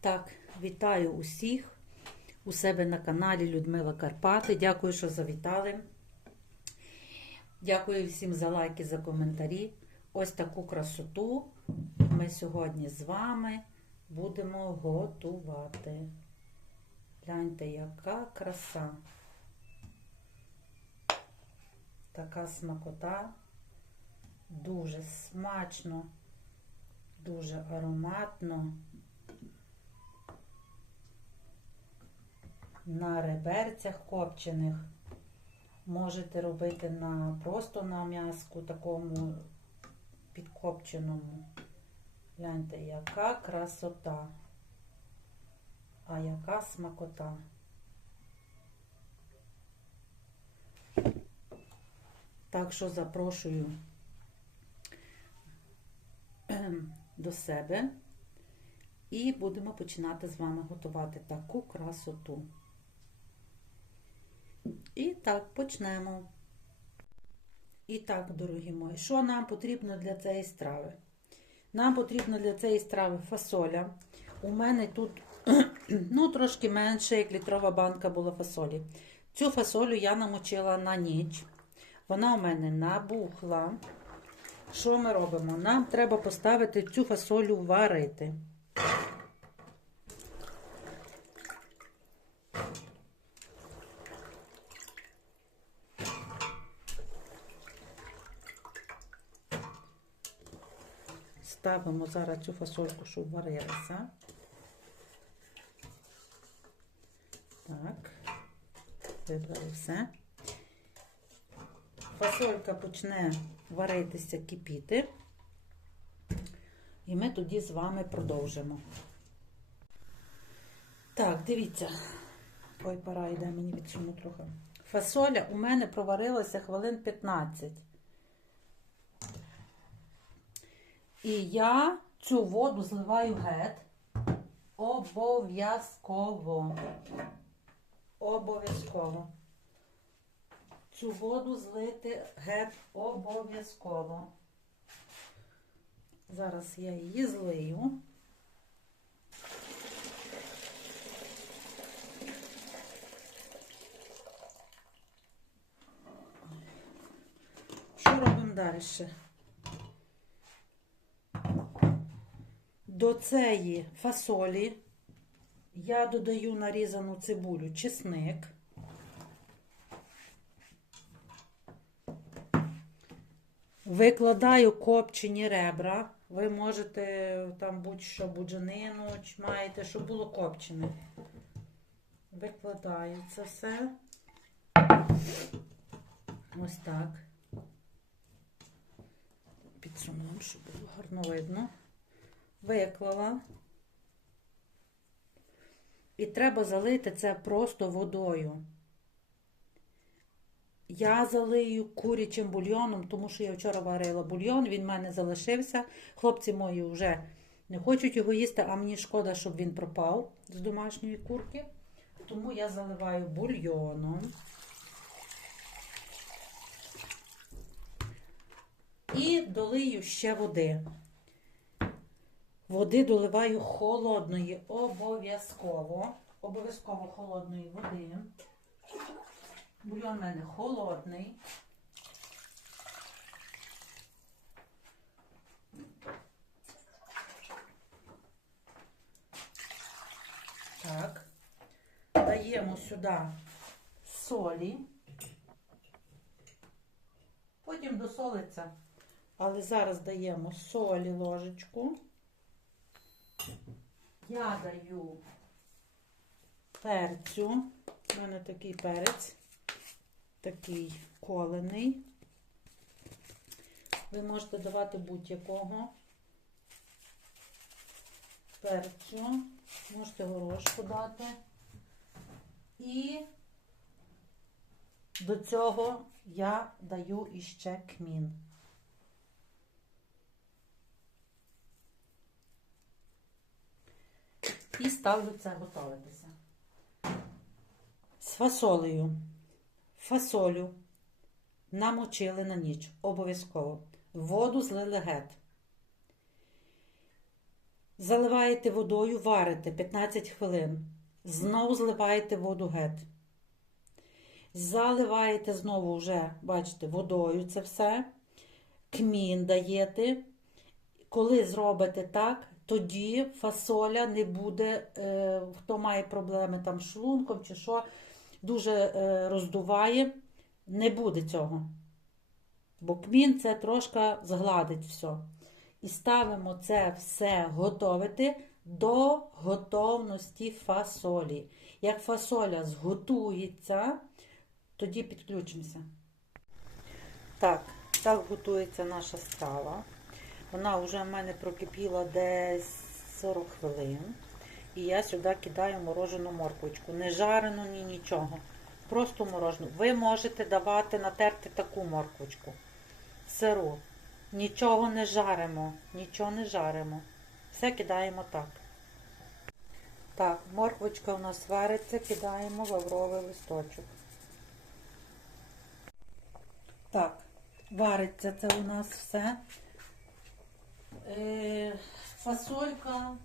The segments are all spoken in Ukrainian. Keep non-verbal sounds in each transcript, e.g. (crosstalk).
Так, вітаю усіх у себе на каналі Людмила Карпати. Дякую, що завітали. Дякую всім за лайки, за коментарі. Ось таку красоту ми сьогодні з вами будемо готувати. Гляньте, яка краса. Така смакота. Дуже смачно, дуже ароматно. На реберцях копчених. Можете робити на, просто на м'язку такому підкопченому. Гляньте, яка красота, а яка смакота. Так що запрошую до себе і будемо починати з вами готувати таку красоту. І так, почнемо. І так, дорогі мої, що нам потрібно для цієї страви? Нам потрібно для цієї страви фасоля. У мене тут (clears throat) ну, трошки менше, як літрова банка була фасолі. Цю фасолю я намочила на ніч. Вона у мене набухла. Що ми робимо? Нам треба поставити цю фасолю варити. Ставимо зараз цю фасольку, щоб варилася. Так, вибрали все. Фасолька почне варитися, кипіти. І ми тоді з вами продовжимо. Так, дивіться. Ой, пора йде мені відсуну трохи. Фасоля у мене проварилася хвилин 15. І я цю воду зливаю геть. Обов'язково. Обов'язково. Цю воду злити геть обов'язково. Зараз я її злию. Що робимо далі? До цієї фасолі я додаю нарізану цибулю, чесник. Викладаю копчені ребра. Ви можете там будь-що буджанину маєте, щоб було копчене. Викладаю це все. Ось так. Підсуну, щоб було гарно видно виклала. І треба залити це просто водою. Я залию курячим бульйоном, тому що я вчора варила бульйон, він в мене залишився. Хлопці мої вже не хочуть його їсти, а мені шкода, щоб він пропав з домашньої курки. Тому я заливаю бульйоном. І долию ще води. Води доливаю холодної, обов'язково. Обов'язково холодної води. Бульйон в мене холодний. Так. Даємо сюди солі. Потім досолиться. Але зараз даємо солі ложечку. Я даю перцю. У мене такий перець, такий колений. Ви можете давати будь-якого перцю, можете горошку дати. І до цього я даю іще кмін. І ставлю це готуватися. З фасолею. Фасолю намочили на ніч. Обов'язково. Воду злили геть. Заливаєте водою, варите 15 хвилин. Знову зливаєте воду геть. Заливаєте знову вже, бачите, водою це все. Кмін даєте. Коли зробите так, тоді фасоля не буде, е, хто має проблеми там з шлунком чи що, дуже е, роздуває, не буде цього. Бо кмін це трошки згладить все. І ставимо це все готовити до готовності фасолі. Як фасоля зготується, тоді підключимося. Так, так готується наша страва. Вона вже в мене прокипіла десь 40 хвилин. І я сюди кидаю морожену морквочку. Не жарену, ні нічого. Просто морожену. Ви можете давати натерти таку морквочку. Сиру. Нічого не жаримо. Нічого не жаримо. Все кидаємо так. Так, морквочка у нас вариться, кидаємо лавровий листочок. Так, вариться це у нас все. Е, фасолька.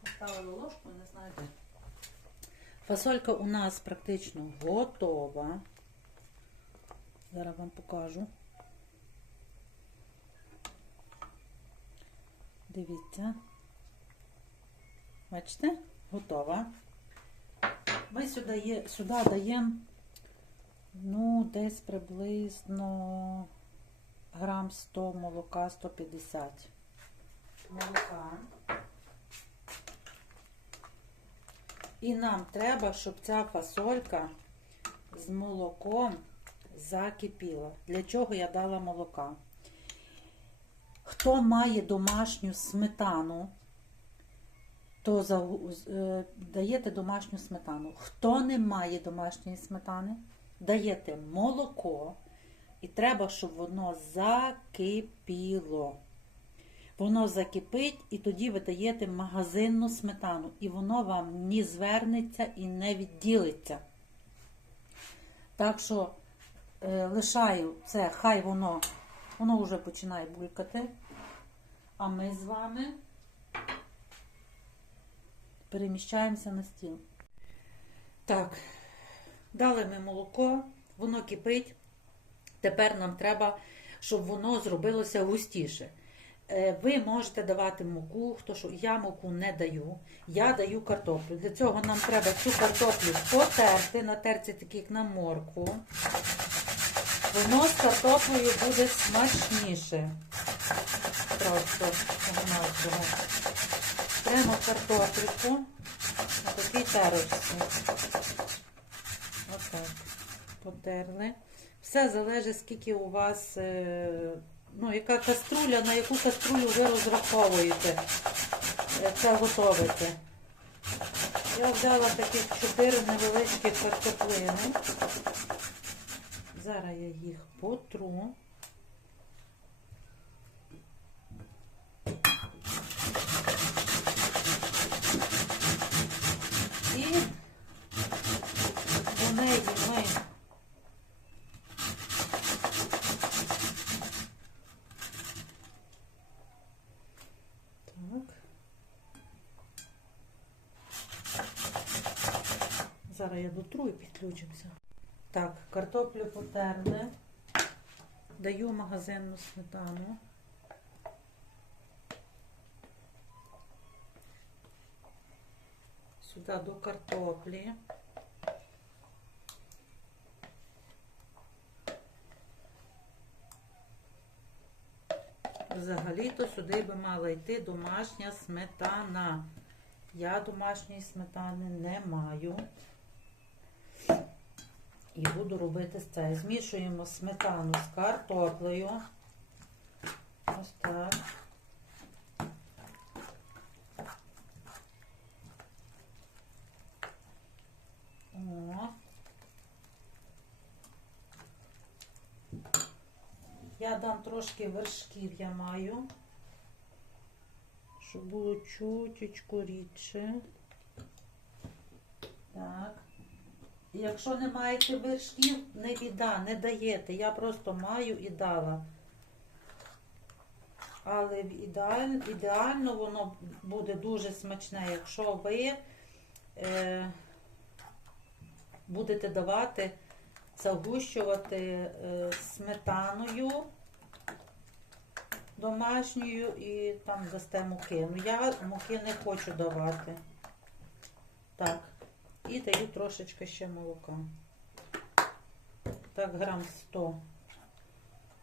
Поставила ложку, не знаю де. Фасолька у нас практично готова. Зараз вам покажу. Дивіться. Бачите? Готова. Ми сюди, сюди даємо ну, десь приблизно грам 100 молока, 150 молока. І нам треба, щоб ця фасолька з молоком закипіла. Для чого я дала молока? Хто має домашню сметану, то за, е, даєте домашню сметану. Хто не має домашньої сметани, даєте молоко, і треба, щоб воно закипіло. Воно закипить, і тоді ви даєте магазинну сметану, і воно вам ні звернеться і не відділиться. Так що е, лишаю це, хай воно, воно вже починає булькати. А ми з вами переміщаємося на стіл. Так, дали ми молоко, воно кипить. Тепер нам треба, щоб воно зробилося густіше. Е, Ви можете давати муку, хто що я муку не даю. Я даю картоплю. Для цього нам треба цю картоплю потерти, натерти так як на моркву. Воно з картоплею буде смачніше. Просто однаково. Прямо картоплю на такій терочці. Отак. Потерли. Все залежить, скільки у вас, е, ну, яка каструля, на яку каструлю ви розраховуєте. е, Це готовите. Я взяла таких чотири невеличкі картоплини. Зараз я їх потру. І до неї ми так. Зараз і підключимося. Так, картоплю потерли. Даю магазинну сметану. Сюди до картоплі. Взагалі-то сюди би мала йти домашня сметана. Я домашньої сметани не маю. І буду робити це. Змішуємо сметану з картоплею. Ось так. О. Я дам трошки вершків я маю, щоб було чуточку рідше. Так. Якщо не маєте вершків, не біда, не даєте. Я просто маю і дала. Але ідеально, ідеально воно буде дуже смачне, якщо ви е, будете давати, загущувати е, сметаною домашньою і там дасте муки. Ну я муки не хочу давати. Так, і даю трошечки ще молока. Так, грам 100.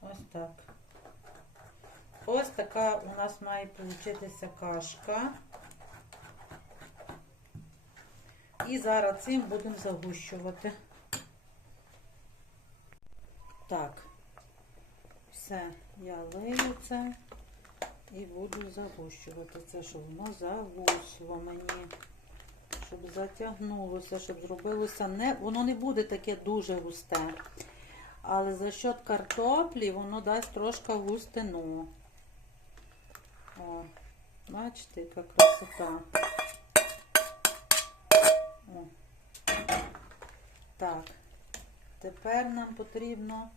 Ось так. Ось така у нас має получитися кашка. І зараз цим будемо загущувати. Так, все, я лию це і буду загущувати це, щоб воно загусло мені. Щоб затягнулося, щоб зробилося не. Воно не буде таке дуже густе. Але за счет картоплі воно дасть трошки густину. О, бачите, яка красота. О. Так, тепер нам потрібно,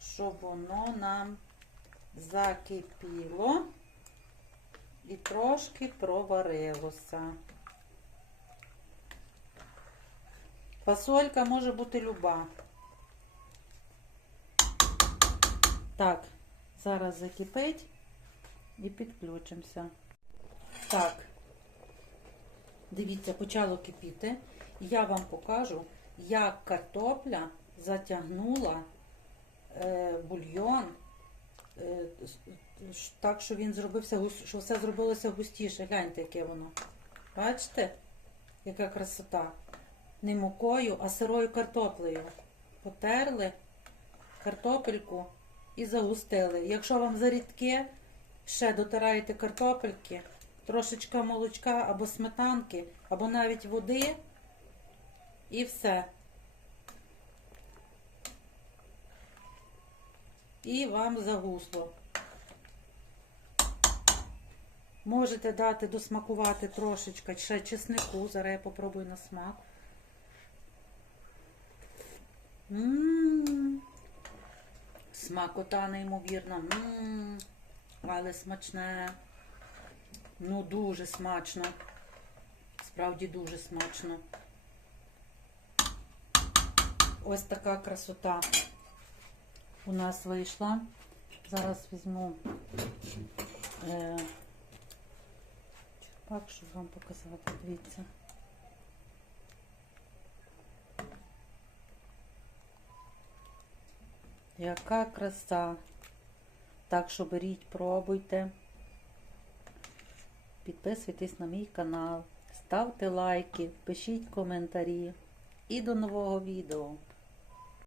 щоб воно нам закипіло і трошки проварилося. Фасолька може бути люба. Так, зараз закипить і підключимося. Так, дивіться, почало кипіти. Я вам покажу, як картопля затягнула е, бульйон е, так, що він зробився, що все зробилося густіше. Гляньте, яке воно. Бачите, яка красота. Не мукою, а сирою картоплею. Потерли картопельку і загустили. Якщо вам зарідке, ще дотираєте картопельки, трошечка молочка або сметанки, або навіть води, і все. І вам загусло. Можете дати досмакувати трошечки ще чеснику. Зараз я попробую на смак. Ммм. Смакота неймовірна. Ммм. Але смачне. Ну, дуже смачно. Справді дуже смачно. Ось така красота у нас вийшла. Зараз візьму е, черпак, щоб вам показати. Дивіться. Яка краса. Так що беріть, пробуйте. Підписуйтесь на мій канал, ставте лайки, пишіть коментарі. І до нового відео.